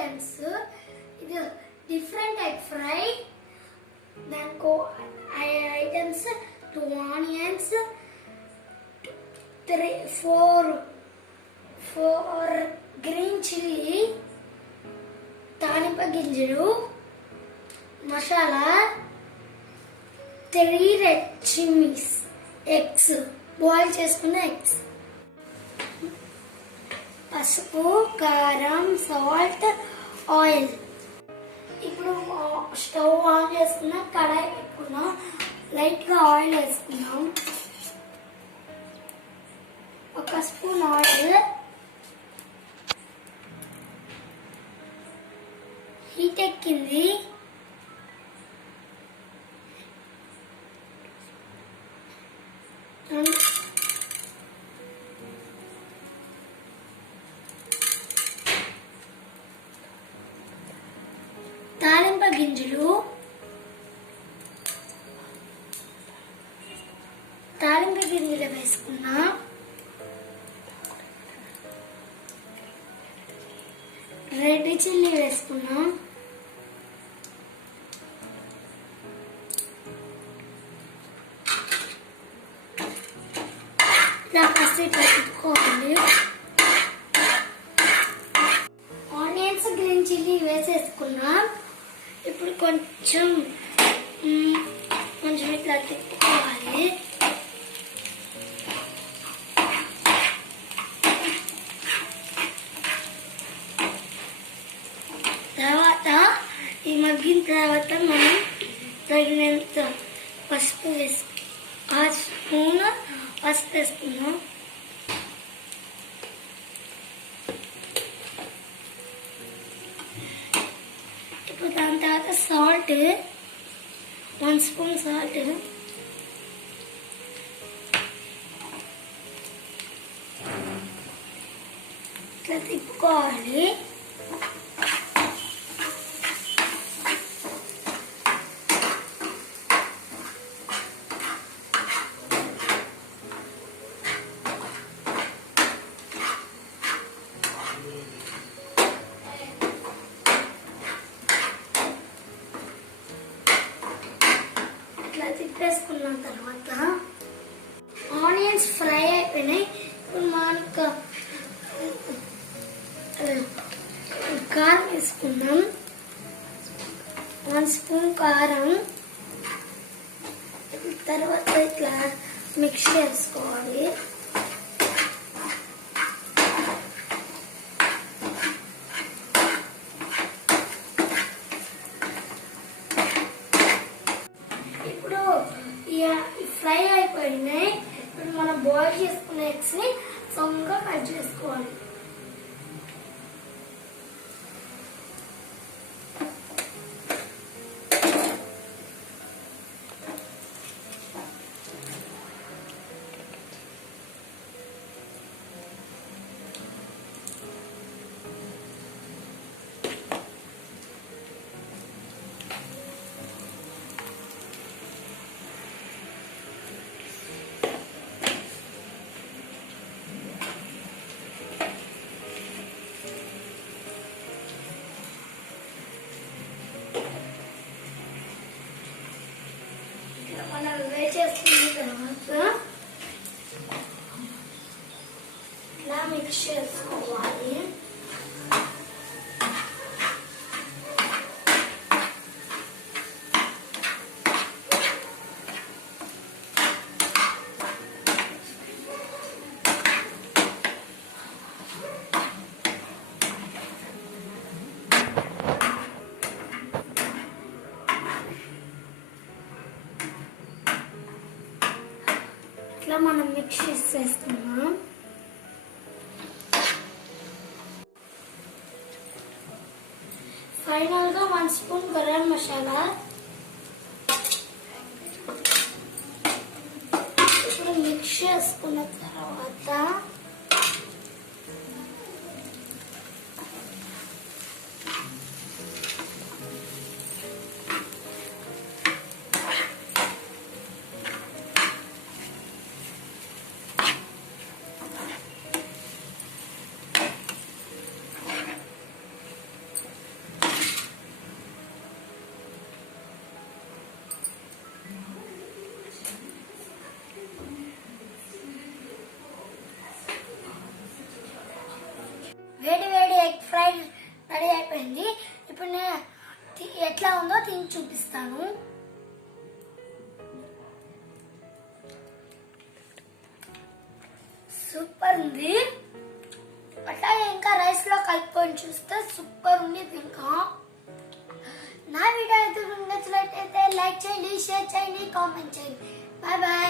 Items. ఇది different egg fry. దానికి items 2 onions, 4 green chilli, తాలింపు గింజలు, masala, 3 red chillies, eggs, boil చేసుకున్న ఎగ్స్, పసుపు, కారం, సాల్ట్, ఆయిల్. ఇప్పుడు స్టవ్ ఆన్ చేసుకున్నాం, కడాయి పెట్టుకున్నాం, లైట్గా ఆయిల్ వేసుకున్నాం, 1 స్పూన్ ఆయిల్. హీట్ ఎక్కింది. తాలింపు గింజలు, వేసుకున్నా. రెడ్ చిల్లీ వేసుకున్నా. ఇలా కాసేపు పెట్టుకోవాలి. ఆనియన్స్, గ్రీన్ చిల్లీ వేసేసుకున్నా. ఇప్పుడు కొంచెం ఇట్లా తిప్పుకోవాలి. తర్వాత ఈ మగ్గిన తర్వాత మనం తగినంత పసుపు వేసుకున్నాం. 1 స్పూన్ పసుపు వేసుకున్నాం. ఇప్పుడు దాని తర్వాత సాల్ట్, 1 స్పూన్ సాల్ట్. ఇట్లా తిప్పుకోవాలి. తిప్పేసుకున్న తర్వాత ఆనియన్స్ ఫ్రై అయిపోయినాయి. ఇప్పుడు మనకు కారం వేసుకున్నాం. 1 స్పూన్ కారం. తర్వాత ఇట్లా మిక్స్ చేసుకోవాలి. ఫ్రై అయిపోయినాయి. ఇప్పుడు మనం బాయిల్ చేసుకున్న ఎగ్స్ ని సొంగా కట్ చేసుకోవాలి. మనం వేసేసుకున్న తర్వాత ఇలా మిక్స్ చేసుకోవాలి. ఇట్లా మనం మిక్స్ చేసేస్తున్నాం. ఫైనల్ గా 1 స్పూన్ గరం మసాలా. ఇప్పుడు మిక్స్ చేసుకున్న తర్వాత వేడి వేడి ఎగ్ ఫ్రైడ్ రెడీ అయిపోయింది. ఇప్పుడు నేను ఎట్లా ఉందో తిని చూపిస్తాను. సూపర్ ఉంది. అట్లాగే ఇంకా రైస్ లో కలుపుకొని చూస్తే సూపర్ ఉంది. ఇంకా నా వీడియో అయితే నచ్చినట్లయితే లైక్ చేయండి, షేర్ చేయండి, కామెంట్ చేయండి. Bye bye.